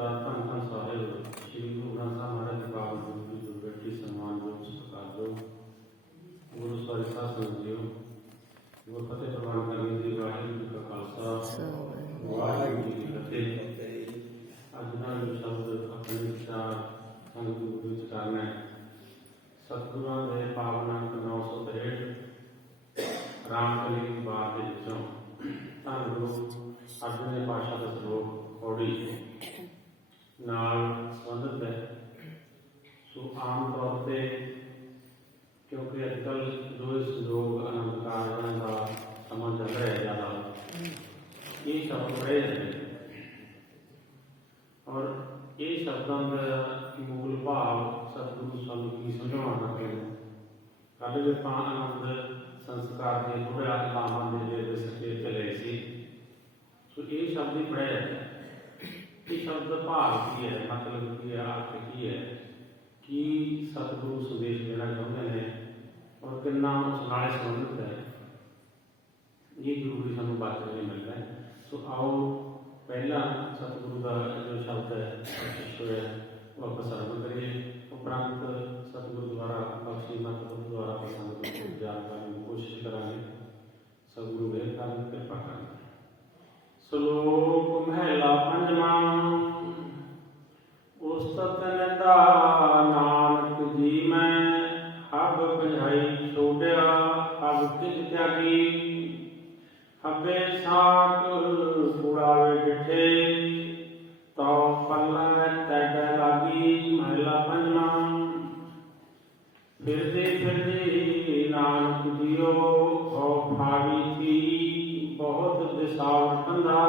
सरदार धन धन साहिब श्री गुरु ग्रंथ साहब महाराज की पावन गुरु की दुर्गति सम्मान योग सत्कार दो गुरु सॉरी साथ समझियो गुरु फतेह प्रवान करने की वाहिगुरू जी का खालसा वाहिगुरू जी की फतेह। अज का जो शब्द अपने विचार संगत गुरु विच करना है सतगुरुओं के पावन अंक 963 रामकली की बात के विचों धन गुरु अर्जुन पातशाह का श्लोक पौड़ी नाल संबंधित है। सो आम तौर पर क्योंकि अजकल जो संयोग आनंद कारन का समा चल रहा है ज़्यादा ये शब्द बड़े हैं और ये शब्दों का मूल भाव सतगुरु स्वामी की समझाना करते हैं। कल भी आनंद संस्कार के थोड़ा लाभ मेले सचे चले सी सो ये शब्द ही पढ़े ये शब्द भाव की है मतलब की है अर्थ की है कि सतगुरु संदेश देना चाहते हैं और कितना उस नाले संबंधित है ये जरूरी सूँ बात करने मिलता है। सो आओ पहला सतगुरु का जो शब्द है वो आप सर्वन करिए उपरांत सतगुरु द्वारा बख्शी मत द्वारा पसंद जान करने की कोशिश करेंगे। सतगुरु मेहर करें कृपा करें। श्लोक महला पंजवा उस्तत नदा नानक जी मैं हब बझाई छोड़िया हब किस त्यागी हबे साक उड़ावे डिठे तो पल्ला तैड लागी। महला पंजवा फिरते नानक जियो हो भावी थी बहुत दिशावर कंधा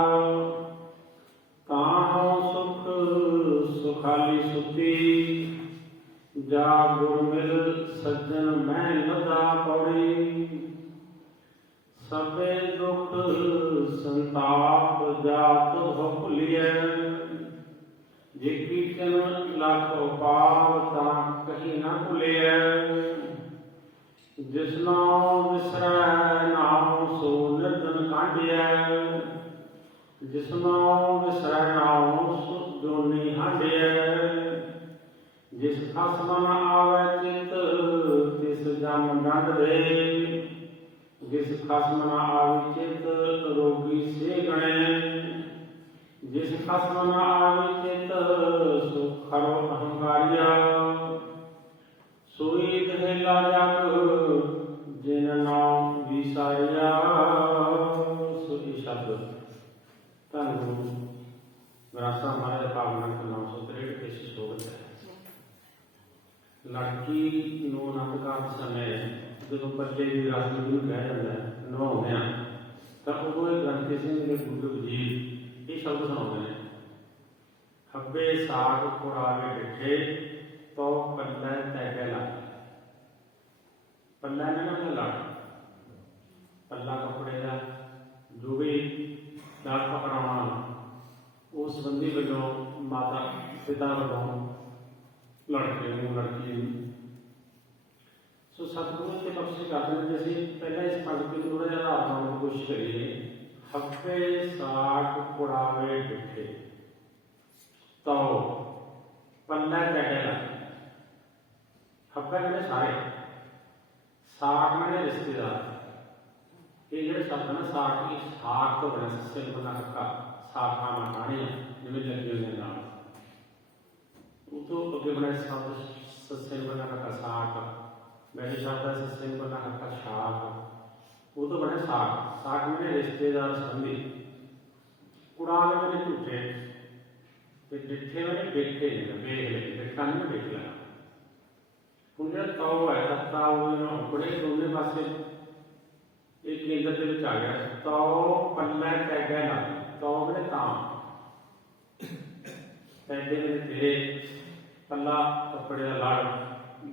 ताहो सुख सुखाली सुती जा गुर मिल सज्जन मैं लदा पौड़ी सबे दुख संताप जात हो भुलिए जे कीर्तन लख उपाव ता कहीं ना भुलिए जिसनो विसरै नाम सो निर्धन कांडिया जिसनो विसरै नाम सो जोनी हांडिया जिस खसम न आवे चित तिस जम दंड दे जिस खसम न आवे चित रोगी से गणे जिस खसम न आवे चित सो खरो अहंकारिया सोई दहेला जग जिन नाम विसारिया। सोई शब्द धन गुरु ग्रंथ साहब महाराज पावन अंक 963 इस श्लोक है। लड़की नौ आनंद समय जो बच्चे की राशि भी कहा जाता है नौने तो उदो ग्रंथी सिंह के गुरु वजीर ये शब्द सुनाते हैं हब्बे साग खुरावे डिठे तो पल्ला तैके लागे। पल्ला ने ना लाड़ पल्ला कपड़े का जो भी लाड़ पकड़ाना उस संबंधी वजों माता पिता वजों लड़के लड़की सो सतगुरु से बख्शी करते हैं। जैसे पहले इस पंक्ति को थोड़ा ज्यादा आत्मा की कोशिश करिए हब्बे साग खुरावे डिठे तो पल्ला तैके लागे। हब्बे मैंने सारे साग मैंने रिश्तेदार ये जो शब्द ना साग की साग तो बना सस्ते बना का साग खाना खाने जिम्मे लगे हुए नाम वो तो अगे बना शब्द सस्ते बना का साग वैसे शब्द है सस्ते बना का शाग वो तो बने साग साग मैंने रिश्तेदार संबंधी कुड़ाले मैंने झूठे डिठे मैंने देखे देखा नहीं देख लेना उन्हें तौ है सत्ता बड़े दोनों पास एक केंद्र के आ गया तौ पल्ला तैगे लागे तौ मैंने ताम तैगे मैंने तेरे पल्ला कपड़े का लाड़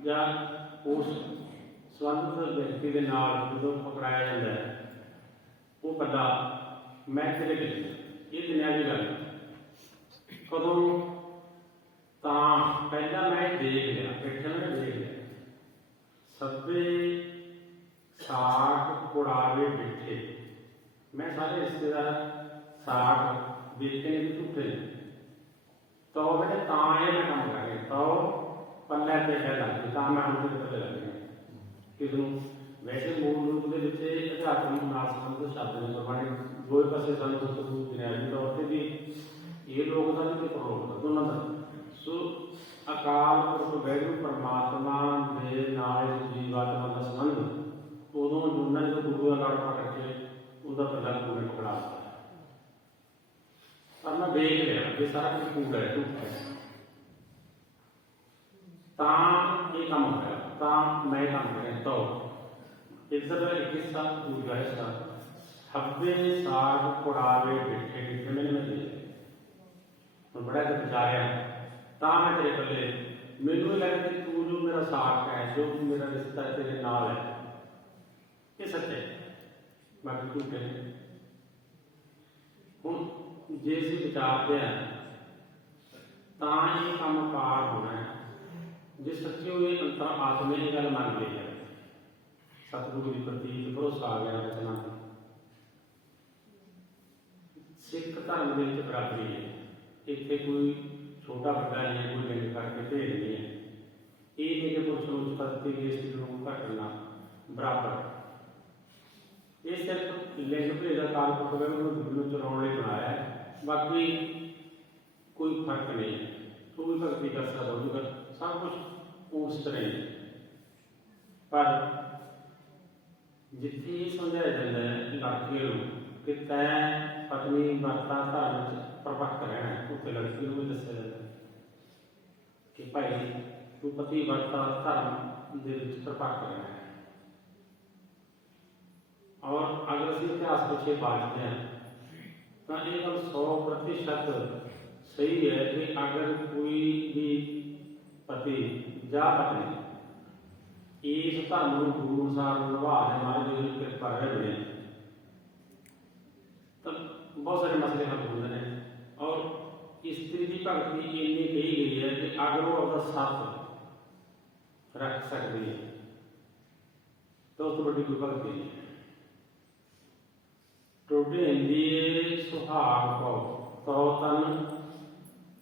या उस संबंधित व्यक्ति के नाल जो पकड़ाया जाता है वो पल्ला मैं तेरे ये दुनियावी गल कदों पहला मैं देख लिया बैठे मैंने देख लिया सब्बे साग कुड़ावे डिठे मैं सारे रिश्तेदार साग देखते हैं झूठे तो पल्ले पे है लगती तो मैं हम पल्ले लग गए किस वैसे मूल रूप के अध्यात्म नाल संबंधित शब्द ने गुरबाणी दो पासे सानू बुनियादी तौर पर भी ये लोग का भी प्रलोक का दोनों का सो अकाल पुरख वैगुरु परमात्मा के नाल जीवात्मा का संबंध उदों जुड़ना जो गुरु का लड़का करके उसका पहला गुरु ने पकड़ा पर मैं देख लिया ये सारा कुछ कूड़ है झूठ है ये काम हो गया मैं काम करें तो इधर एक हिस्सा दूसरा हिस्सा हब्बे साग कुड़ावे बैठे बैठे मैंने मैं दिए बड़ा जब जाया मैं तेरे कले मैनू लगा कि तू जो मेरा साथ है जो मेरा रिश्ता है तेरे नाल है ये सच है बाकी झूठे हूँ जे असीं विचारते हैं ये काम पार होना है जे सच्चे हुए अंतर आत्मे ये गल मान ली है सतगुरु के प्रति भरोसा आ गया रचना सिख धर्म के बराबरी है इतने कोई छोटा बड़ा नहीं है कोई लिंग करके भेद नहीं है ये नहीं कि पुरुष उच्च पद के लिए स्त्री को घटना बराबर ये सिर्फ लिंग भेद का काल पुरुष चलाने बनाया है बाकी कोई फर्क नहीं है तो भी भक्ति कर सकता होगा सब कुछ उस तरह ही पर जिथे ये समझाया जाता है लड़कियों कि तै पत्नी वर्ता धर्म प्रपक्ष रहना उत्थे लड़कियों को दस्या जाता है कि भाई तू पति वर्ता धर्म के प्रपक्ष रहना है और अगर असं इतिहास पीछे बाजते हैं तो ये गल 100% सही है कि अगर कोई भी पति या पत्नी इस धर्म को गुरु अनुसार निभा हमारे जो कृपा रहे तो बहुत सारे मसले हल होते हैं और स्त्री की भक्ति इन्नी कही गई है कि अगर वो अपना साथ रख सकती है तो उस बड़ी कोई भक्ति नहीं है टोटे सुहाग को तो तन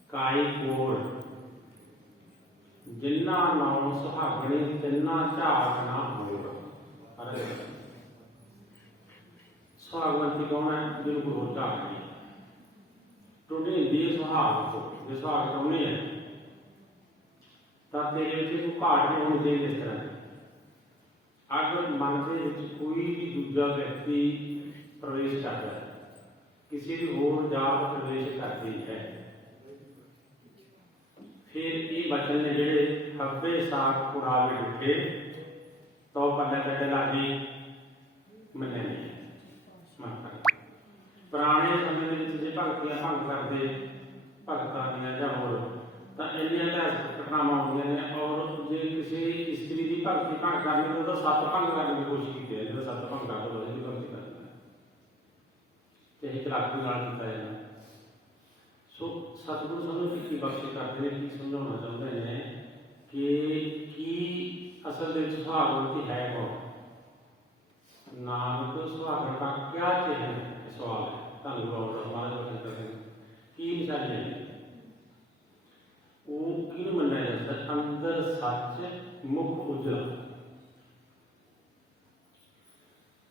काई कोर जिन्ना नाम सुहागणी तिन्ना झाग ना होगा अरे सुहागवंती कौन है जिनको रोज झागनी टोटे हिंदी सुहाग को जो सुहाग चाहनी है तो तेरे को घाट नहीं होनी चाहिए इस तरह अगर मन के कोई भी दूसरा व्यक्ति प्रवेश करता है किसी भी होर जात प्रवेश करती है फिर ये वचन ने जेडे हब्बे साग कुड़ावे उठे तो पल्ले कटे लागी मने नहीं पुराने समय में भगतियां भंग करते भगतां दियां होर तो इन्नियां घटनावां होंदियां ने और जे किसी स्त्री की भगती भंग करनी तो 7 भंग करने की कोशिश की है जो 7 भंग कर दो भगती कर चाहे चलाकी नाल किया जाए सो सतगुरु सानू की बख्शी करते हैं कि समझाना चाहते हैं कि असल में सुहागवंती है कौन नानक सुहागण का क्या चिन्ह है सवाल है धन्यवाद हमारे वचन करते हैं की निशानी है वो कि मना जाता है अंदर सच मुख उजला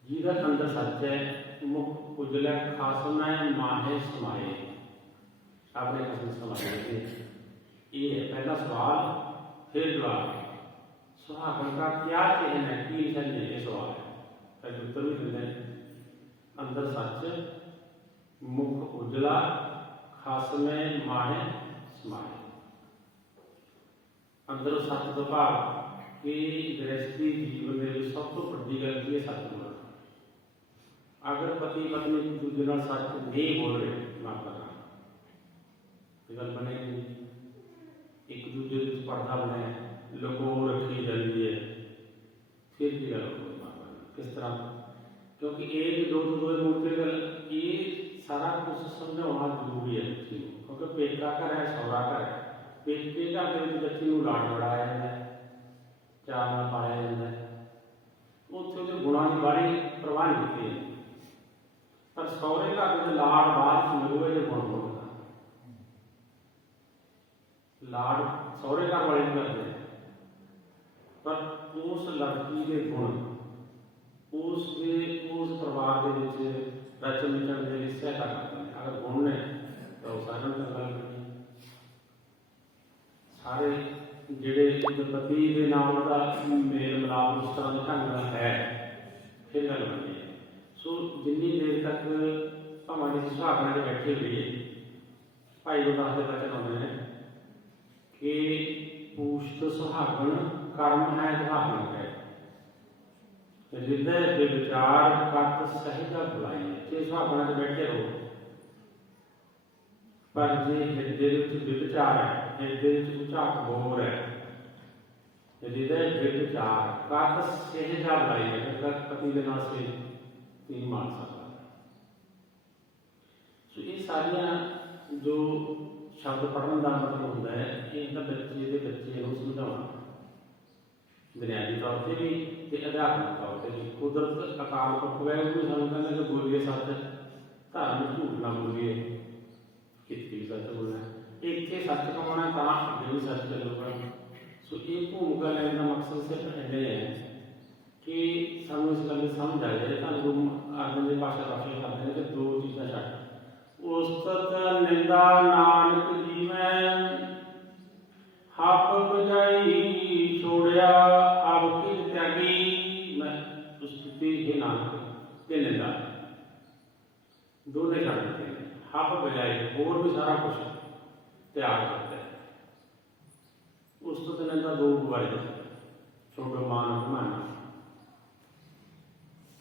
जिधर अंदर सच है मुख उजला खासम माहे समाये आपने कसम समाये ये है पहला सवाल फिर जवाब सुहागण का क्या चिन्ह है की निशानी है ये सवाल है फिर उत्तर भी मिलते हैं अंदर सच मुख उजला खासम माहे समाये अंदर सच तो भाव कि गृहस्थी जीवन में सब तो बड़ी गल की सच बोलना अगर पति पत्नी एक दूसरे नाल सच नहीं बोल रहे माफ करना गल बनेगी एक दूसरे की स्पर्धा बने लोगों रखी जाती है फिर की गल किस तरह क्योंकि एक दो मूर्ति गल ये सारा कुछ समझाना जरूरी है क्योंकि पेका घर है सौरा घर है पेके घर के बच्चे को लाड़ बढ़ाया जाता है चार में पाया जाता है उत्थे गुणों की बारी परवाह नहीं की है पर सौरे घर में लाड़ बाद मिलूगा जो गुण होगा लाड सहुरे घर वाले भी करते हैं, पर उस लड़की के गुण उस परिवार के रचन मिचन के लिए सहायता करते हैं। अगर गुण ने तो सारे गल करनी सारे जिहड़े पति के नाम का मेल मिलाप उस तरह के ढंग नाल है फिर गल बनती है। सो जिन्नी देर तक भावें जिस सुहागण के बैठे हुए भाई गुरदास के वचन आते हैं कि पूछत सुहागण कर्म है सुहागण है, हृदय विचार कत सहजा बुलाई। जे सुहागण के बैठे हो पर जे हृदय विचार है, हृदय उचाक बोर है, हृदय विचार कत सहजा बुलाई है, तक पति के नाल से नहीं मान सकता। सो ये सारिया जो शब्द पढ़ने का मतलब होता है कि बच्चे को समझाना बुनियादी तौर पर भी तो अध्यात्मिक तौर पर भी। कुदरत अकाल पुरख वाहिगुरू सानूं कहंदा कि बोलीए सच, धर्म झूठ ना बोलीए, कितनी भी सच बोलना, इतने सच कमाना तां अगे भी सच चलूगा। सो ये भूमिका लैण का मकसद सिर्फ इन्ने है कि सानूं इस गल समझ आ जाए। धन गुरु अर्जन देव पातशाह दाखल करते हैं कि दो चीज़ां छड्ड उस्तत निंदा नानक जीवै, हप बजाई छोड़िया अब किल त्यागी। मैं स्तुति हे नानक ते निंदा दोनों छड्ड दिते हैं। हप बजाई होर भी सारा कुछ त्याग करता है। उस्तत निंदा दो बारे छोड़ो मान अपमान,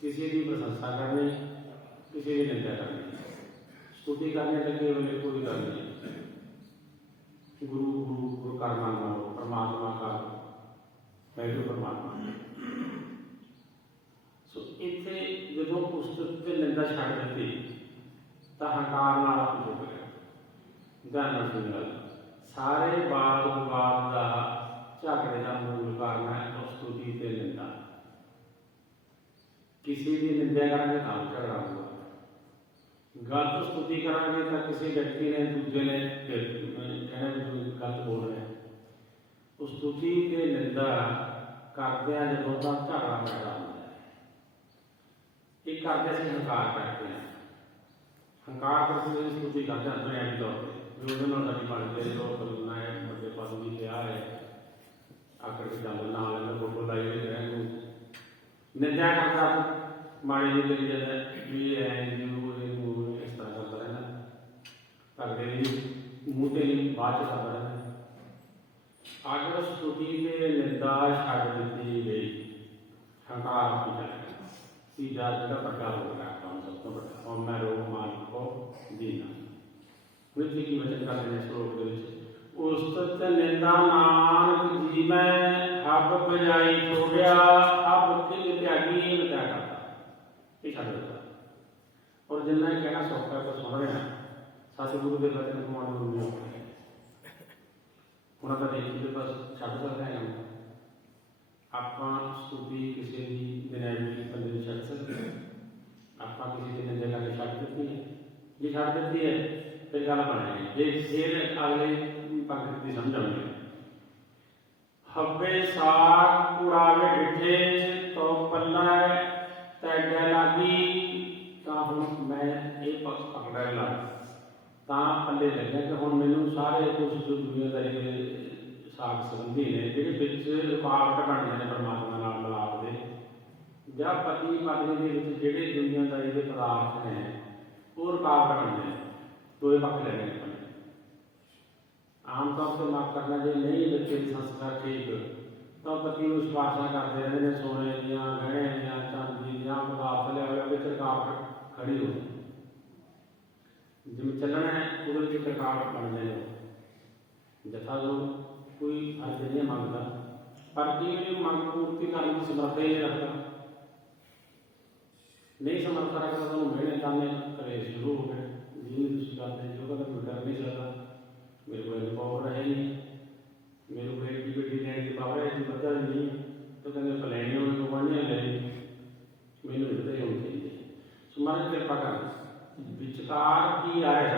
किसी की प्रशंसा करनी, किसी की निंदा करनी। स्तुति करने लगे वाले कोई गल नहीं, गुरु गुरु गुरु का मान लो, परमात्मा का वैगुरु परमात्मा। सो इत्थे जदों उस्तत ते निंदा छड्ड दित्ती तां हंकार नाल कुछ हो गया। ध्यान नाल सुण गल, सारे वाद विवाद का झगड़े का मूल कारण है स्तुति ते निंदा। किसी की निंदा करांगे तां झगड़ा होगा, गलत स्तुति करांगे तो किसी व्यक्ति ने दूजे ने कहना भी गलत बोल रहे हैं। उस स्तुति के निंदा करते हैं जब झगड़ा पैदा होता है। एक करते से हंकार करते हैं, हंकार करते हुए स्तुति करते हैं बुनियादी तौर पर भी उन्होंने साड़ी बनते जो करना है बड़े पद भी लिया है आकर के चल ना लेना फोटो लाई हुई रहेंगे। निंदा करता माड़ी जी लगी जाता है भी है करते मूँह से नहीं बाद करता है। अगर स्तुति से निंदा छड्ड दी गई हंकार की जाएगा। तीजा जो प्रकार होगा सब तो बड़ा और मैं रोग मालिक को दीना मृत्यु की वचन करते हैं श्लोक के उस्तत निंदा नानक जीवै, हप बजाई छोड़िया अब किल त्यागी। क्या करता ये छड्ड देता। और जिन्ना कहना सौखा तो सुन रहे हैं सतगुरु के वचन को मान लो उन्होंने का देखिए बस छड्ड सकते हैं। आप स्तुति किसी भी दुनियावी बंदे को छड्ड सकते हैं। आप किसी की निंदा करके छड्ड देती है, ये छड्ड देती है फिर गल बनाएंगे ये फिर अगले पंक्ति की समझाएंगे। हब्बे साग उड़ावे डिठे तो पल्ला तैगे लागी। मैं ये पकड़ा ला पल्ले लगे कि हम मैनू सारे कुछ जो दुनियादारी के साग संबंधी ने जो रुकावट बन जाए परमात्मा नाल मिलाप दे या पति पत्नी के जोड़े दुनियादारी के पदार्थ हैं वो रुकावट बन जाए। दो पक्ष लेने अपने आमतौर पर माफ करना जो नहीं बच्चे की संस्कार ठीक तो पति को सिफारिशा करते रहते हैं सोने दियाँ गहने दियाँ चांदी दियाँ पदार्थ लिया रुकावट खड़ी हो जिम्मे चलना है उधर की रुकावट बन जाए। जथा जो कोई अर्ज नहीं मांगता पर मंग पूर्ति करने की समर्थ ही नहीं रखता, नहीं समर्थ रखता तो मेहनत करने करे शुरू हो गए जिन्हें दूसरी करते हैं जो मैं कर नहीं सकता मेरे को पावर है नहीं मेरे को एडी बेटी लेने की पावर है बच्चा नहीं तो कहते प्लानिंग होने को बढ़िया ले मैंने इतना ही होनी चाहिए। सुमारे कृपा कर विचकार की आए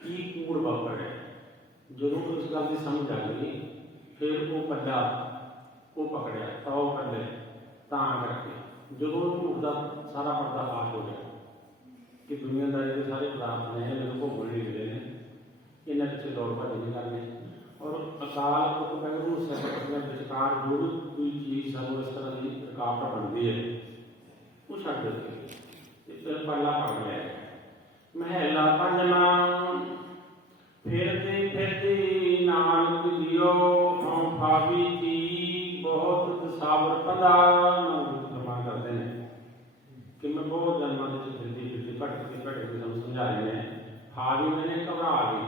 की कूड़ वापर है जो उस गल की समझ आ गई फिर वो पल्ला वो पकड़िया तो पल्ले करके जो झूठ का सारा पर्दा फाश हो गया कि दुनियादारी के सारे पदार्थ ने मेरे को भोगने मिले हैं, इन्हें पिछले दौड़ पर नहीं करने और अकाल को पहलू अपने विचकार जो भी कोई चीज़ सब इस तरह की रुकावट बनती है वो छड़ देते फिर पल्ला पकड़ लिया महला पंजवा फिरते फिरते नानक जियो भावी जी बहुत साबर पदा प्रमाण करते हैं कि मैं बहुत जन्मों से फिरती फिरती भटकती समझा रहे हैं भावी मैंने घबरा गई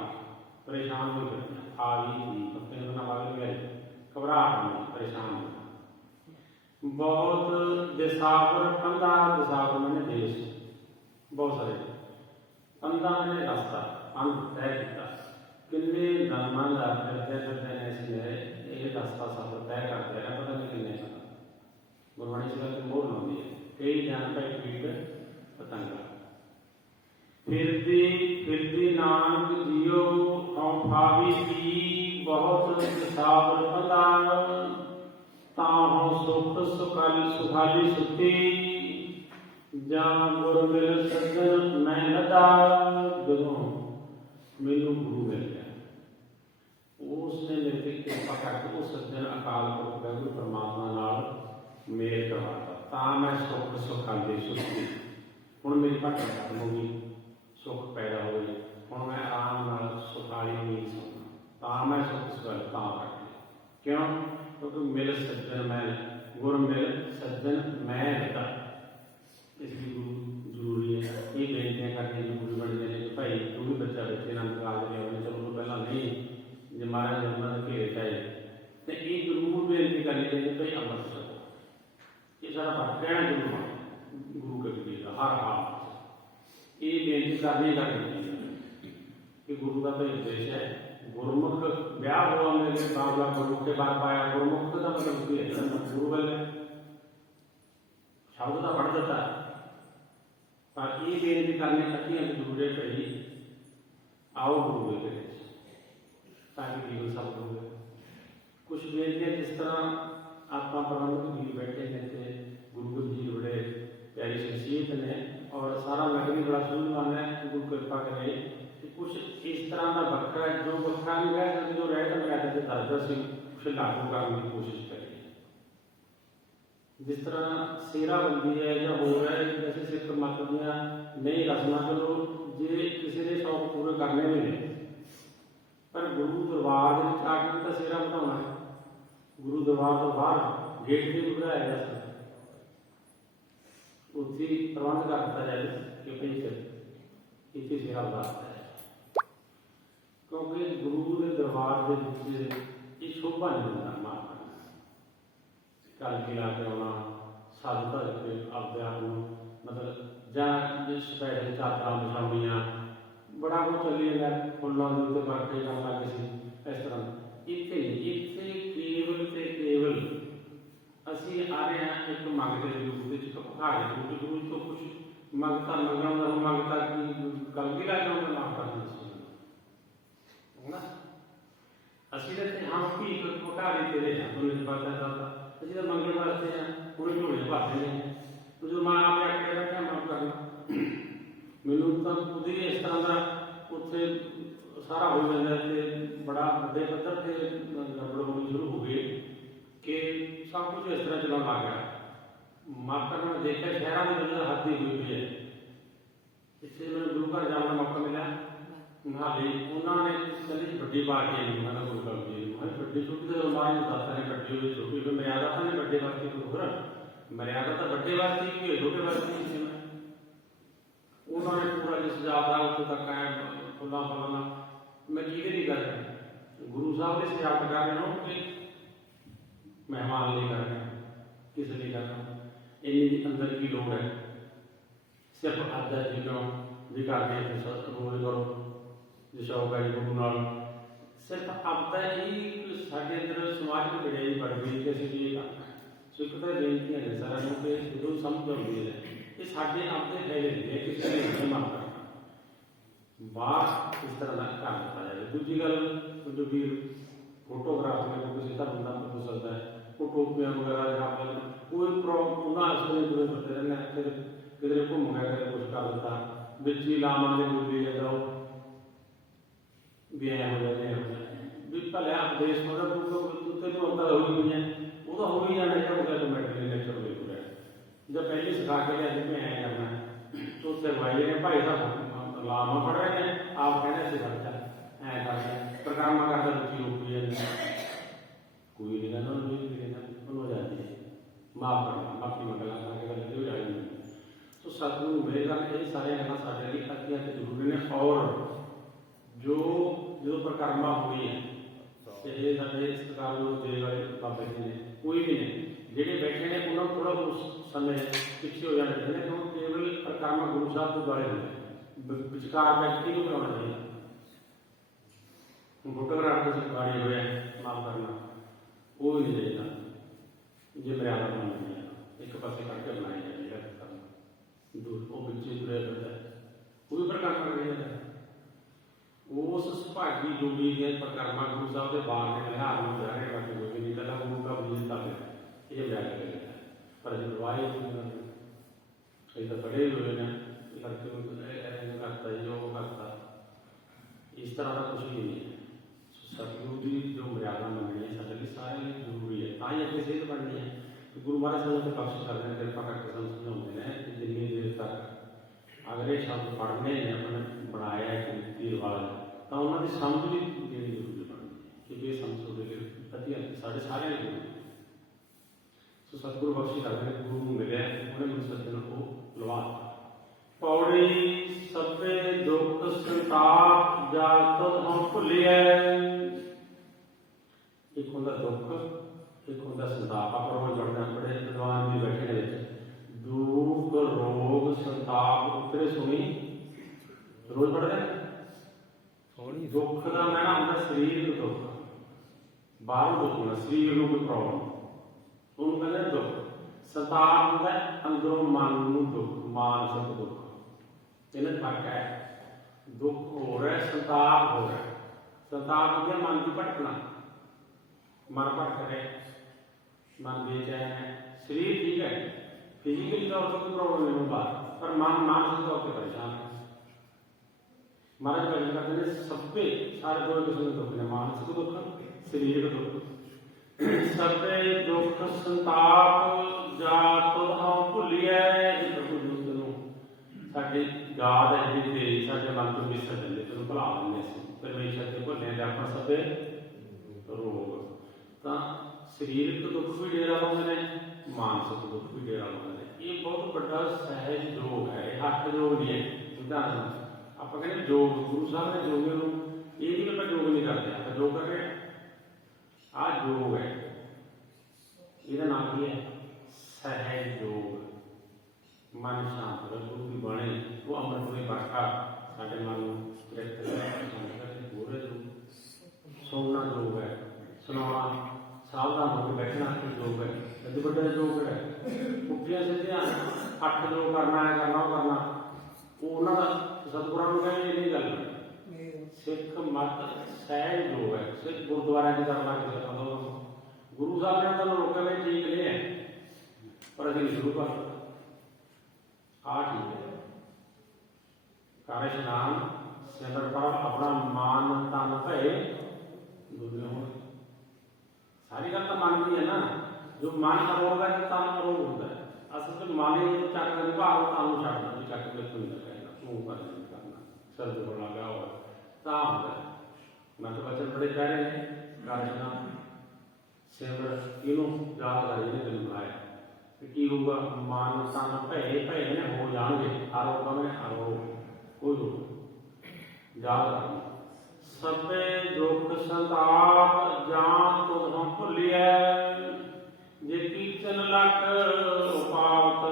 परेशान हो गई भावी थी अपने बना वाले घबरा गई परेशान हो बहुत दिशावर पंदा दिशावर मैंने देश बहुत सारे पंदा मैंने रास्ता अंत तय किया किन्ने धर्मां का फिरते फिरते इसलिए ये रास्ता सफर तय करते हैं पता नहीं किन्ने गुरबाणी से मोर लाती है कई जान का पीठ पतंगा फिरती फिरती नानक जियो भावी की बहुत साबर पदा ताहो सुख सुखाली सुखी जान गुरु मिल सज्जन मैं लदा जो मैनू गुरु मिल गया उसने मेरे ते कृपा करके उस सज्जन अकाल पुरख वाहिगुरू परमात्मा नाल मेल करवाता तां मैं सुख सुखाली सुखी हुण मेरी भटक खत्म हो गई सुख पैदा हो गई हुण मैं आराम नाल सुखाली नींद सौंदा तां मैं सुख सुखाली तां करके क्यों क्योंकि मिल सज्जन मैं गुर मिल सज्जन मैं लदा इसलिए गुरु जरूरी है ये बेनतियां करके जो गुरु बनते हैं कि भाई तू भी बच्चा बच्चे नाम काल के आने चलो तो पहला नहीं जो महाराज जन्म के घेरे चाहिए तो ये जरूर बेनती करनी चाहिए भाई अमृत छको ये सारा बात कहना जरूर गुरु के प्रति हर हाल ये बेनती करनी चाहिए कि गुरु का तो उद्देश्य है गुरमुख ब्याह हुआ मेरे बाबला गुरमुख के बाद पाया गुरमुख का मतलब गुरु वाले शब्द का पढ़ देता है पर ये बेनती करने अति जरूरत है आओ गुरु के ताकि जीवन सफल हो कुछ बेनतियां जिस तरह आप प्रबंधक जी बैठे हैं गुरु जी बड़े प्यारी शख्सियत ने और सारा नगरी बड़ा सूझवान है गुरु कृपा करे कि कुछ इस तरह का बखरा जो बखरा नहीं है जो रह गया था दादा सिंह उसे लागू करने की कोशिश करें जिस तरह सेराबंदी है या हो रहा है जैसे सिख मत दियाँ नई रस्मां चलो जे किसी ने शौक पूरे करने भी नहीं पर गुरु दरबार आके तो सेरा बढ़ाना है गुरु दरबार तो बाहर गेट भी बढ़ाया जा सकता उत्थे प्रबंध कर दिता जाए कि भाई इतने सेरा उतारता है क्योंकि गुरु के दरबार के ये शोभा नहीं होता मार कल खिला के आना साधु धर के आपके आप मतलब जहाँ स्पैशल चादर बिछाउनिया बड़ा कुछ चली जाता फुलों के उत्ते बरते जाना किसी इस तरह इतने इतने केवल असी आ रहे हैं एक मंग के रूप में पखाड़े रूप गुरु तो कुछ मंगता मंगण मंगता की कल खिला के उन्हें माफ कर देना असी रहते हम भी पखाड़े तेरे हैं उन्हें पता चलता अभी तो मंगल वास्ते हैं पूरे झोले भरते हैं तो जो माँ आप आके बैठा माफ करना मैनू तो खुद ही इस तरह का उत्थे सारा हो जाता है बड़ा बड़े पद्धर से गड़बड़ होनी शुरू हो गई कि सब कुछ इस तरह चलाने लग गया माफ करना देखा शहरों में अंदर हद ही हुई है इससे मैंने गुरु घर जाने का मौका मिला हाली उन्होंने चली बड़ी पार्टी नहीं मैं गुरु घर जी बड़ी छोटी तो मां दाता ने कट्टी हुई छोटी फिर मर्यादा था नहीं बड़े वास्ते गुरु घर मर्यादा तो बड़े वास्ते की छोटे वास्ते की उन्होंने पूरा जिस जाता उत्थे तक आया फुला फलाना मैं किधर नहीं कर रहा गुरु साहब ने सजावट कर रहे हो कि मेहमान नहीं कर रहे किस लिए कर रहा इन्नी अंदर की लोड़ है सिर्फ आधा चीजों दिखा के रोज करो जो शौक है गुरु नाल सिर्फ आपदा ही साढ़े अंदर समाज में बढ़िया बढ़ गई कि असं ये करना सो एक तो बेनतियां ने सारा कि जो समझ आती है ये साढ़े आपके फैले नहीं है किसी ने नहीं माफ करना बाहर इस तरह का कर दिता जाए। दूजी गल जो भी फोटोग्राफी में किसी धर्म का हो सकता है, वो टोपियां वगैरह या फिर कोई प्रॉब्लम असली पूरे करते रहने, फिर किधरे घूम गया कदे कुछ कर दिता बिच ही लामा ने बोली जाता वो भी ऐ हो जाते हैं भी भले देश मतलब उत्ते तो अंतर हो ही है, वो तो हो ही जाना है। वो ऑटोमेटिकली नेचर हो रहा है। जब पहले सिखा के लिया मैं ऐ करना तो उससे भाई ने भाई साहब लामा पढ़ रहे हैं, आप कहने से करता ऐ करते परिक्रमा करता रुचि हो गई है, कोई नहीं कहना हो जाती है, माफ करना बाकी मैं गल करके गलती हो जाएगी। तो सतगुरु मेरे गल ये सारे गल्लां साडे लई अति जरूरी ने। और जो जो परिक्रमा हुई है तो ये साडे सरकार जे वाले बाबा जी ने कोई भी ने ਜਿਹੜੇ बैठे ने उन्होंने थोड़ा उस समय पिछे हो जाना चाहिए, क्योंकि केवल परिक्रमा गुरु साहब के द्वारे होते विचकार व्यक्ति को बनाना चाहिए। फोटोग्राफ से गाड़ी हुए माफ करना वो भी नहीं देगा, जो मर्यादा बनानी है एक पासे करके बनाया जाएगा दूर वो बच्चे जुड़े रहता है, वो भी परिक्रमा कर रही है। उस सुभागी जोड़ी के परिक्रमा गुरु साहब के बाहर ने लिहाज में जा रहे बाकी कोई नहीं कहता गुरु का विजेता है ये व्याख्या करेगा। पर जो दवाई कई तो बड़े हुए हैं लड़के करता है जो करता इस तरह का कुछ भी नहीं है। सतगुरु की जो मर्यादा बननी है सारे लिए सारे लिए जरूरी है, ताकि अपनी सेहत बननी है। तो गुरु महाराज साहब बख्श कर रहे हैं कृपा करके समझाते हैं कि जितनी देर तक अगर ये शब्द पढ़ने ने अपने बनाया है तीर वाला तो उन्होंने समझ भी देनी जरूरी बनती है कि ये समझो पति साढ़े सारे जरूरी। तो सतगुरु बख्शी करते हैं गुरु मिले उन्हें गुरु सज्जन को लवा पौड़ी सबे दुख संताप जात हम भुलिए। एक होंदा दुख एक होंदा संताप, आप जोड़ना बड़े विद्वान भी बैठे ने दुख रोग संताप उत्तरे सुनी रोज पढ़ रहे दुख का मैना होंदा शरीर दुख बाहर दुख होना शरीर में कोई प्रॉब्लम ਉਹਨੂੰ ਕਹਿੰਦੇ ਦੁੱਖ। ਸੰਤਾਪ ਹੁੰਦਾ ਅੰਦਰੋਂ ਮਨ ਨੂੰ ਦੁੱਖ ਮਾਨਸਿਕ ਦੁੱਖ, ਇਹਨਾਂ ਦਾ ਫਰਕ ਹੈ। ਦੁੱਖ ਹੋ ਰਿਹਾ ਸੰਤਾਪ ਹੋ ਰਿਹਾ। ਸੰਤਾਪ ਹੁੰਦਾ ਮਨ ਦੀ ਭਟਕਣਾ, ਮਨ ਭਟਕ ਰਿਹਾ, ਮਨ ਬੇਚੈਨ ਹੈ। ਸਰੀਰ ਠੀਕ ਹੈ, ਫਿਜ਼ੀਕਲੀ ਤੌਰ ਤੇ ਕੋਈ ਪ੍ਰੋਬਲਮ ਨਹੀਂ ਹੁੰਦਾ ਪਰ ਮਨ ਮਾਨਸਿਕ ਤੌਰ ਤੇ ਪਰੇਸ਼ਾਨ ਹੈ। महाराज भजन करते हैं सबे सारे दो किस्म के दुख ने, मानसिक दुख सरीरक दुख। सबे दुख संताप जात हम भुलिए साडी याद है जी तेरी साडे मन तो विसर जाते तेन भुला देंगे परमेश्वर के भुलने के अपना सबे रोग। तो सरीरक दुख भी डेरा लाते हैं, मानसिक दुख भी डेरा लाते हैं। ये बहुत बड़ा सहज रोग है, हट रोग नहीं है। उदाहरण आप कहते योग गुरु साहब ने योगियों ये नहीं कि योग नहीं करते, आप योग कर रहे हैं आज योग है, ये नाम की है सहज योग। मन शांत गुरु की बने वो अमृत में बाटा साढ़े मन पूरे सोना योग है, सुनाना सावधान होकर बैठना योग है। एडे बड़े योग है उठिया सीधिया 8 योग करना है करना उन्होंने सतगुरां नूं कहणे नहीं गल सिख मत सहज योग है। सिख गुरुद्वारा की करना गुरु साहब ने तो रोके में ठीक नहीं है पर अभी शुरू कर आ ठीक है। कार्य स्नान सिमर पर अपना मान तन भय दुनिया हो सारी गल तो मन की है ना। जो मन अरोग है तन अरोग होता है। असल में मन ही चक के भाव तन छड़ना भी चक के नहीं करना सर जो बना गया हो ता होता है। मैं तो बच्चे बड़े कह रहे हैं कार्य स्नान सिमर तीनों याद कर तेन बुलाया की होगा मान तन भय भय ने हो जाएंगे आरोप में आरोप कोई याद करना। सबे दुख संताप जान तो हम भुलिए जे कीर्तन लख उपावत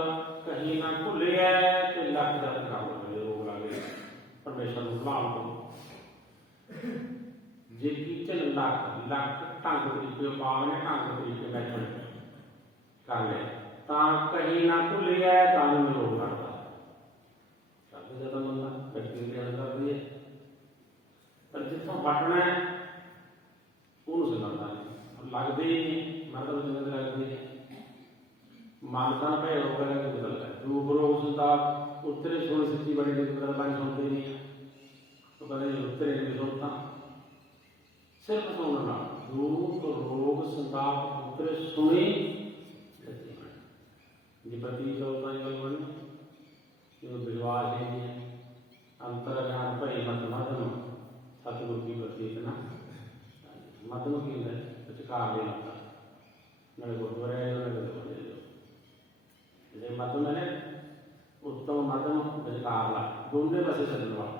कहीं ना भुलिए तो लख दर्द कर रोग लगे परमेश्वर भुलाव को जे कीर्तन लख लख ढंग तरीके उपाव ने ढंग तरीके बैठे कर ले कहीं ना भुलिए तन रोग करता। सबसे ज्यादा बंदा व्यक्ति के अंदर भी है जितों वटना है ਉਹਨੂੰ ਸਿਖਾਉਂਦਾ ਨਹੀਂ, ਲੱਗਦੇ ਹੀ ਨਹੀਂ, ਮਤਲਬ ਜਿੰਨੇ ਦੇ ਲੱਗਦੇ ਨਹੀਂ। ਮਾਨਤਾ ਨਾ ਭੈ ਰੋਗ ਹੈ ਕਿ ਬਦਲ ਹੈ ਰੂਪ ਰੋਗ ਸੁਣਦਾ ਉੱਤਰੇ ਸੁਣ ਸੱਚੀ ਬੜੀ ਦੇ ਬਦਲ ਬਣ ਸੁਣਦੇ ਨਹੀਂ, ਉਹ ਕਹਿੰਦੇ ਉੱਤਰੇ ਨਹੀਂ ਸੁਣਦਾ ਸਿਰਫ ਸੁਣਨ ਨਾਲ ਰੂਪ ਰੋਗ ਸੰਤਾਪ ਉੱਤਰੇ ਸੁਣੀ ਜੀ ਪਤੀ ਚੌਥਾ ਹੀ ਗੱਲ ਬਣੀ ਕਿ ਵਿਸ਼ਵਾਸ ਹੀ ਨਹੀਂ ਹੈ। ਅੰਤਰ ਗਿਆਨ ਭਈ ਮਤ ਮਦਨ ਸਤਿਗੁਰ ਕੀ ਪ੍ਰਤੀਤ ਨਾ ਮਤ ਨੂੰ ਕੀ ਹੁੰਦਾ ਵਿਚਕਾਰ ਨਹੀਂ ਲੱਗਦਾ ਨਾਲੇ ਗੁਰਦੁਆਰੇ ਨਾਲੇ ਗੁਰਦੁਆਰੇ ਜੇ ਮਤ ਮੈਨੇ ਉੱਤਮ ਮਤ ਨੂੰ ਵਿਚਕਾਰ ਲਾ ਦੋਨੇ ਪਾਸੇ ਚੱਲਣ ਵਾਲਾ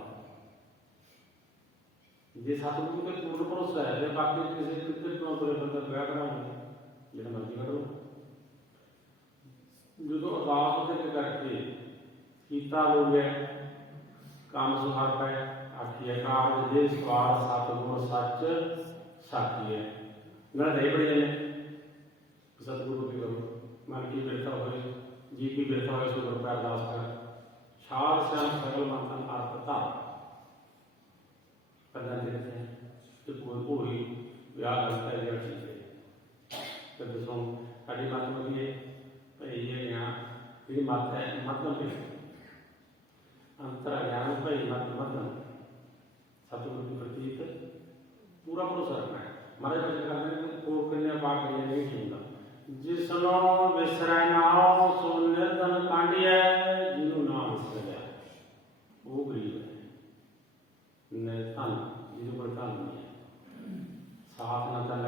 ਜੇ ਸਤਿਗੁਰੂ ਤੇ ਪੂਰਨ ਭਰੋਸਾ ਹੈ ਤੇ ਬਾਕੀ ਕਿਸੇ ਕਿਤੇ ਤੋਂ ਤੁਰੇ ਬੰਦਾ ਵਿਆਹ ਕਰਾਂਗੇ ਜਿਹੜਾ ਮਰਜ਼ੀ ਕਰੋ। ਜਦੋਂ ਅਰਦਾਸ ਦੇ ਕਰਕੇ ਕੀਤਾ ਹੋਵੇ ਕੰਮ ਸੁਹਾਰ ਪੈ ਆਖੀਏ ਕਾਰਜ ਦੇ ਸਵਾਰ ਸਤਿਗੁਰ ਸੱਚ ਸਾਖੀ ਹੈ ਨਾ ਦੇ ਬੜੇ ਨੇ ਸਤਿਗੁਰੂ ਕੀ ਕਰੋ ਮਨ ਕੀ ਬਿਰਤਾ ਹੋਏ ਜੀ ਕੀ ਬਿਰਤਾ ਹੋਏ ਸੋ ਗੁਰ ਅਰਦਾਸ ਕਰ ਛਾਲ ਸਿਆਮ ਸਗਲ ਮੰਤਨ ਅਰਥਤਾ ਕਰਨਾ ਚਾਹੀਦਾ ਹੈ ਤੇ ਕੋਈ ਵਿਆਹ ਕਰਤਾ ਹੈ ਜਾਂ ਚੀਜ਼ ਹੈ ਤੇ ਦੱਸੋ ਸਾਡੀ ਮਤ ਮਤੀਏ ਭਈ ਇਹ ਆ ਜਿਹੜੀ ਮਤ ਹੈ ਮਤਲਬ ਕੀ ਅੰਤਰ ਗਿਆਨ ਭਈ ਮਤ ਮਤਲਬ ਸਤਿਗੁਰੂ ਦੀ ਪ੍ਰਤੀਤ पूरा भरोसा रखना है। हमारे बच्चे करने में कोर करने बात नहीं सुनता जिसनो विसरै नाओ सो निर्धन कांडी है जिन्हों ना विसरै वो गरीब है निर्धन जिन्हों पर धन नहीं है साथ न धन